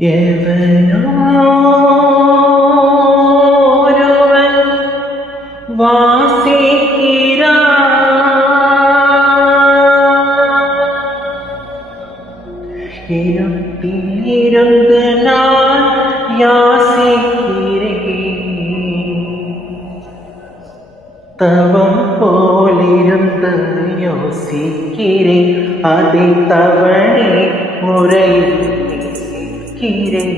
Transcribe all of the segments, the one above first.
എവനോരുവൻ இருட்டிலிருந்து நான் யாசிக்கிறேன், தவம் போலிருந்து யோசிக்கிறேன், அதை தவணை முறையில் நேசிக்கிறேன்.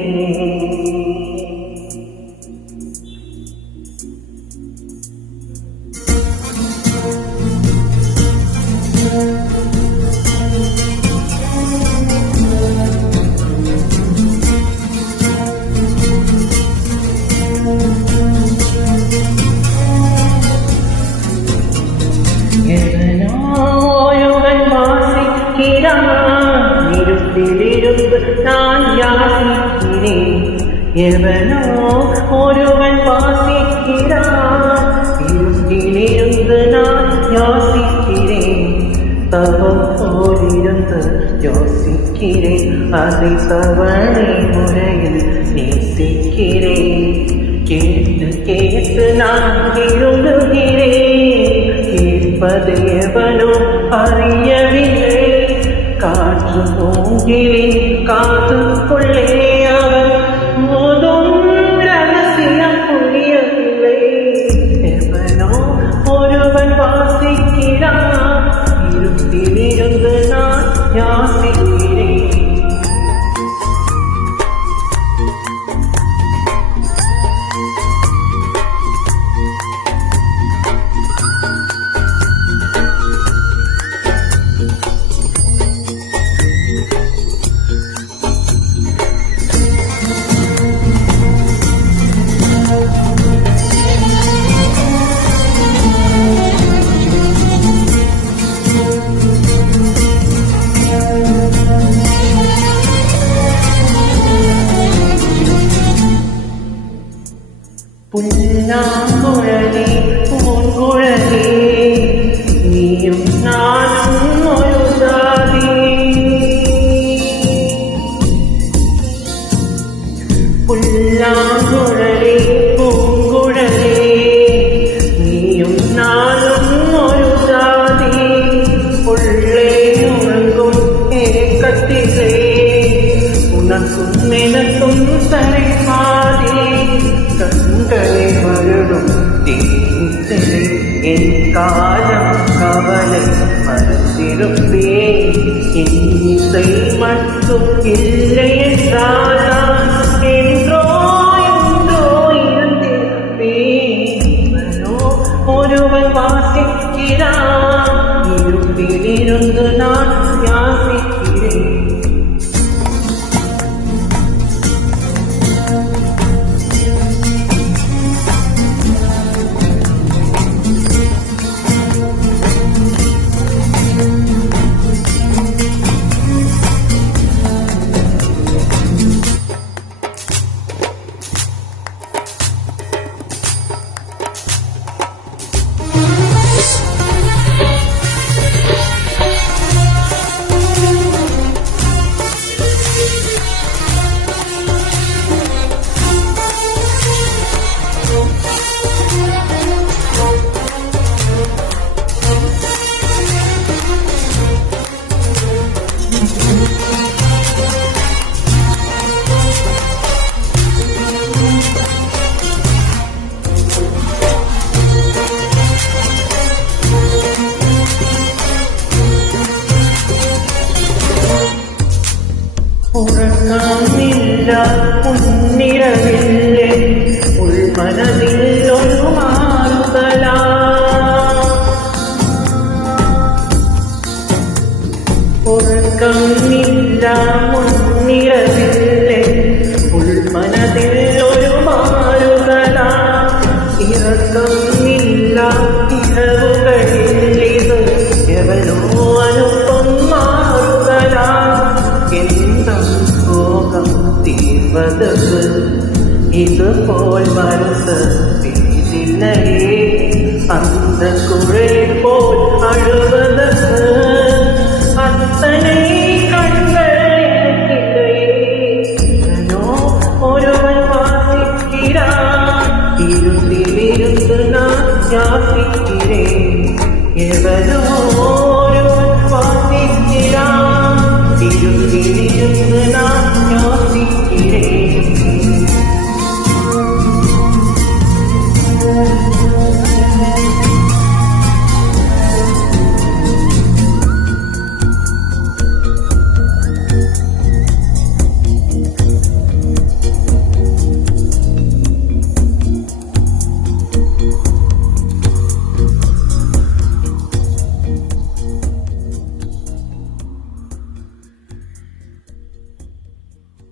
ஒருவன் வாசிக்கிறான், இருட்டிலிருந்து நான் யாசிக்கிறேன். எவனோ ஒருவன் வாசிக்கிறான், இருட்டிலிருந்து நான் யாசிக்கிறேன், தவம் போலிருந்து யோசிக்கிறேன், அதை தவணை முறையில் நேசிக்கிறேன். கேட்டு கேட்டு நான் இருந்துகிறேன், கேட்பதேவனோ அறியவில்லை. காற்று மூங்கிலின் காதுக்குள்ளே அவன் மோதும் ரகசியம் புரியவில்லை. எவனோ ஒருவன் வாசிக்கிறான், இருட்டிலிருந்து நான் யாசிக்கிறேன். പുല്ലാങ്കുഴലേ പൂങ്കുഴലേ, നീയും നാനും ഒരു ജാതി. പുല്ലാങ്കുഴലേ പൂങ്കുഴലേ, നീയും നാനും ഒരു ജാതി. உள்ளே உறங்கும் ஏக்கத்திலே உனக்கும் எனக்கும் சரி பாதி. கண்களை வருடும் தீசிலே என் காலம் கவலை மறந்திருப்பேன். என் இசை மட்டும் இல்லை என்றால் என்றோ என்றோ இருந்திருப்பேன். ஒருவன் வாசிக்கிறான், இருட்டிலிருந்து நான் யாசிக்கிறேன். ഉറങ്ങാനില്ല മുന്നിരവില്ലേ, ഉൾമനതിൽ ഒരു മാറുതലാ. ഉറക്കമില്ല മുന്നിരവില്ലേ, ഉൾമനതിൽ ഒരു മാറുതലാ. ഇറക്കമില്ല ഇരവുകളിൽ ഇത് എവനോ അനുപ്പം മാറുതലാ. தீர்வதற்கு இது போல் வருத்தில்லையே, அந்த குழல் போல் அழுவதற்கு அத்தனை கண்கள் ഇരുട്ടിലിരുന്ന് நான் യാസിக்கிறேன் எவனோ ஒருவன் வாசிக்கிறான் இருட்டிலிருந்து நான் யோசிக்கிறேன்